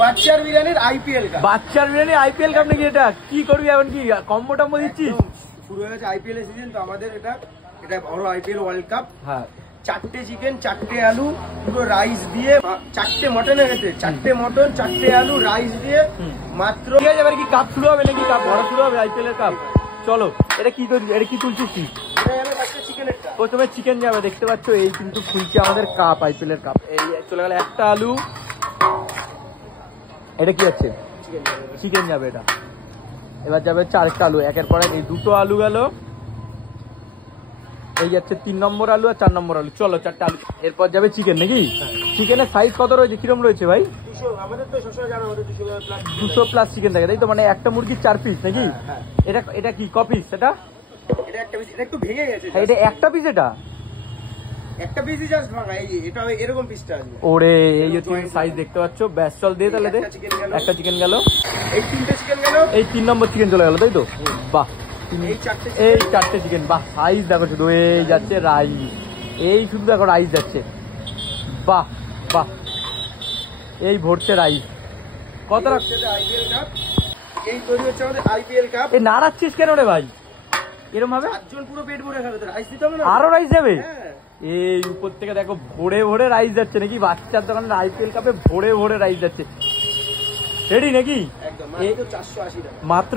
বাচ্চার বিরিয়ানির IPL cup. বাচ্চার বিরিয়ানি আইপিএল কাপ নাকি? এটা কি করবি এখন? কি কম্বো টম্বো দিচ্ছিস? শুরু হয়েছে আইপিএল এর সিজন, তো আমাদের এটা বড় আইপিএল ওয়ার্ল্ড কাপ। হ্যাঁ, 4টে চিকেন, 4টে আলু, পুরো রাইস দিয়ে, 4টে মটনের গেছে, 4টে মটন, 4টে আলু, রাইস দিয়ে মাত্র। ঠিক আছে, এবার কি কাপ শুরু হবে নাকি? কাপ ভরা শুরু হবে আইপিএল এর কাপ। চলো, এটা কি করবি? এটা কি তুলছিস তুই? প্রথমে চিকেন যাবে, দেখতে পাচ্ছ এই কিন্তু খুলছে আমাদের কাপ, আইপিএল এর কাপ। এই চলে গেল একটা আলু। এটা কি আছে? চিকেন যাবে এটা। এবার যাবে 4টা আলু, একের পর এক। এই 2টো আলু গেল, এই যাচ্ছে 3 নম্বর আলু আর 4 নম্বর আলু। চলো 4টা আলু। এরপর যাবে চিকেন নাকি? চিকেনের সাইজ কত রয়েছে, কিরম রয়েছে ভাই? 200 প্লাস চিকেন থাকে, তাই তো? মানে একটা মুরগির 4 পিস নাকি? এটা কি কপিস? এটা একটু ভেঙে গেছে। এটা একটা পিস? এটা একটা পিসই জাস্ট ভাঙা। এটা এরকম পিসটা আসবে। ওরে, এই যে তুমি সাইজ দেখতে পাচ্ছ। ব্যাস, চল দিয়ে তাহলে দে। একটা চিকেন গেল, এই 3টে চিকেন গেল, এই 3 নম্বর চিকেন চলে গেল, তাই তো? বাহ, এই 4টে চিকেন। বাহ, সাইজ দেখো শুধু। এই যাচ্ছে রাইস, এই শুধু দেখো রাইস যাচ্ছে। বাহ বাহ, এই ভরছে রাইস। কত রাখছে আইপিএল কাপ? এই তৈরি হচ্ছে আমাদের আইপিএল কাপ। এই নাড়াচ্ছিস কেন রে ভাই এরকম ভাবে? 4জন পুরো পেট ভরে খাবে তো, রাইস দিতে হবে না? আরো রাইস যাবে? এই উপর থেকে দেখো ভরে ভরে রাইস যাচ্ছে নাকি? বাচ্চার দোকানের আইপিএল কাপে ভরে ভরে রাইস যাচ্ছে। রেডি নাকি? একদম। মাত্র 480 টাকা। মাত্র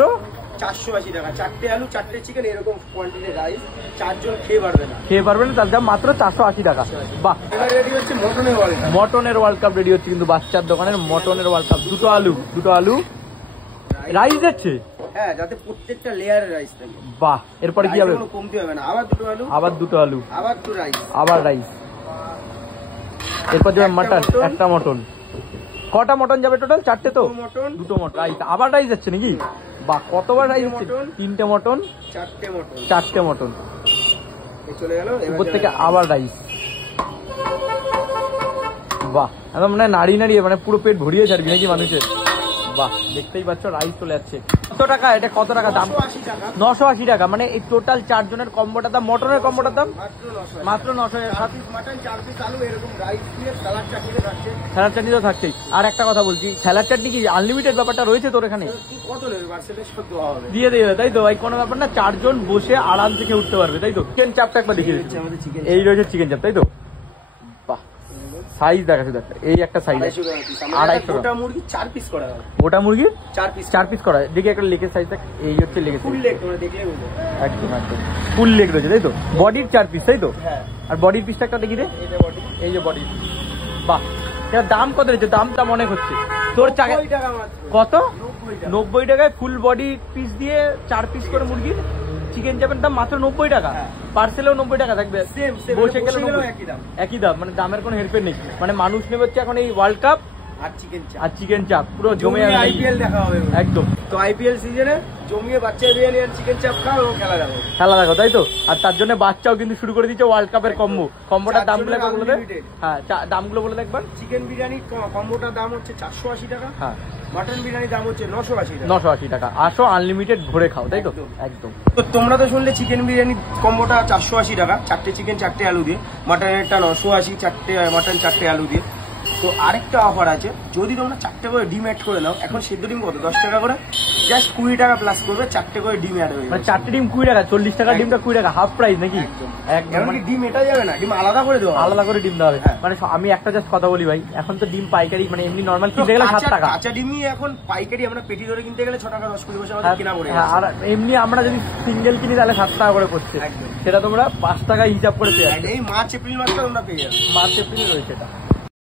480 টাকা। 4টে আলু, 4টে চিকেন, এরকম কোয়ান্টিটি রাইস। 4জন খেয়ে পারবে না। খেয়ে পারবে না, তার দাম মাত্র 480 টাকা। বাহ, এবার রেডি হচ্ছে মটনের ওয়ার্ল্ড কাপ। মটনের ওয়ার্ল্ড কাপ রেডি হচ্ছে কিন্তু বাচ্চার দোকানের মটনের ওয়ার্ল্ড কাপ। 2টো আলু রাইস যাচ্ছে। হ্যাঁ, যাতে প্রত্যেকটা লেয়ারের রাইস থাকে। বাহ, এরপরে কি হবে? কমতি হবে না। আবার 2টো আলু, আবার 2টো আলু, আবার 2 রাইস, আবার রাইস। এরপর যাবে মটন, একটা মটন। কটা মটন যাবে টোটাল? 4টে তো? 2টো মটন, রাইস, আবার রাইস যাচ্ছে নাকি? বাহ, কতবার রাইস হচ্ছে? 3টে মটন, 4টে মটন চলে গেল। উপর থেকে আবার রাইস। বাহ, একদম মানে নাড়িয়ে মানে পুরো পেট ভরিয়ে ছাড়বি নাকি মানুষের? বাহ, দেখতেই পাচ্ছ রাইস চলে যাচ্ছে। কত টাকা এটা? কত টাকা দাম? 980 টাকা। মানে এই টোটাল 4 জনের কম্বোটার দাম, মটনের কম্বোটার দাম মাত্র 900 টাকা। মাটন, 4 পিস আলু, এরকম রাইস দিয়ে সালাদ চাটনি থাকছে। স্যালাড চাটনি তো থাকছেই। আর একটা কথা বলছি, স্যালাড চাটনি কি আনলিমিটেড ব্যাপারটা রয়েছে তোর এখানে? কত নেবে? পার্সেন্টেজ কত হবে? দিয়ে দেবে, তাই তো? ভাই কোনো ব্যাপার না, 4 জন বসে আরাম থেকে উঠতে পারবে, তাই তো? চিকেন চাপটা একবার দেখিয়ে দিচ্ছি। এই রয়েছে চিকেন চাপ, তাই তো? বাহ, সাইজ দেখা শুধু একটা। এই একটা সাইজ 250 গোটা মুরগি 4 পিস করা হবে। গোটা মুরগি 4 পিস করা। দেখি একটা লেগের সাইজ। এই হচ্ছে লেগের ফুল লেগ, তোমরা দেখলে বুঝবে। একদম ফুল লেগ রয়েছে, তাই তো? বডির 4 পিস, তাই তো? হ্যাঁ। আর বডির পিসটা একটা দেখি রে। এই যে বডি। বাহ, এটার দাম কত রয়েছে? দামটা মনে হচ্ছে তোর চাকা কত? 90 টাকায় ফুল বডি পিস দিয়ে 4 পিস করে মুরগির চিকেন চাপের দাম মাত্র 90 টাকা। পার্সেলেও 90 টাকা থাকবে, বসে গেলে একই দাম। মানে দামের কোনো হেরফের নেই। মানে মানুষ নেবে হচ্ছে এখন এই ওয়ার্ল্ড কাপ আর চিকেন চাপ পুরো জমে আইপিএল দেখা হবে একদম। তো আইপিএল সিজনে জমিয়ে বাচ্চা বিরিয়ানি আর চিকেন চাপ খাও এবং খেলা দেখো, তাই তো? আর তার জন্য বাচ্চাও কিন্তু শুরু করে দিচ্ছে ওয়ার্ল্ড কাপের কম্বোটার দামগুলো বলে দেয়। হ্যাঁ, দামগুলো বলে দেয় একবার। চিকেন বিরিয়ানি কম্বোটার দাম হচ্ছে 480 টাকা। হ্যাঁ, মটন বিরিয়ানির দাম হচ্ছে 980 টাকা। আসো, আনলিমিটেড ভরে খাও, তাই তো? একদম। তো তোমরা তো শুনলে চিকেন বিরিয়ানি কম্বোটা 480 টাকা, 4টে চিকেন 4টে আলু দিয়ে। মটনেরটা 980, 4টে মটন 4টে আলু দিয়ে। তো আরেকটা অফার আছে, যদি তোমরা 4টে করে ডিম অ্যাড করে নাও। এখন সেদ্ধ ডিম কত? 10 টাকা করে, জাস্ট 20 টাকা প্লাস করবে। 4টে করে ডিম অ্যাড হয়ে যাবে। মানে 4টে ডিম 20 টাকা, 40 টাকা ডিমটা 20 টাকা, হাফ প্রাইস নাকি? একদম। মানে ডিম এটা যাবে না, ডিম আলাদা করে দেওয়া, আলাদা করে ডিম দেওয়া হবে। মানে আমি একটা জাস্ট কথা বলি ভাই, এখন তো ডিম পাইকারি, মানে এমনি নর্মাল কিনতে গেলে 7 টাকা। কাঁচা ডিমই এখন পাইকারি আমরা পেটি ধরে কিনতে গেলে 6 টাকা 10 পয়সা আমাদের কিনা পড়ে। আর এমনি আমরা যদি সিঙ্গেল কিনি তাহলে 7 টাকা করে পড়ছে। সেটা তোমরা 5 টাকা হিসাব করে পেয়ে যাবে। এই মার্চ এপ্রিল মাসটা তোমরা পেয়ে যাবে। মার্চ এপ্রিল রয়েছে এটা।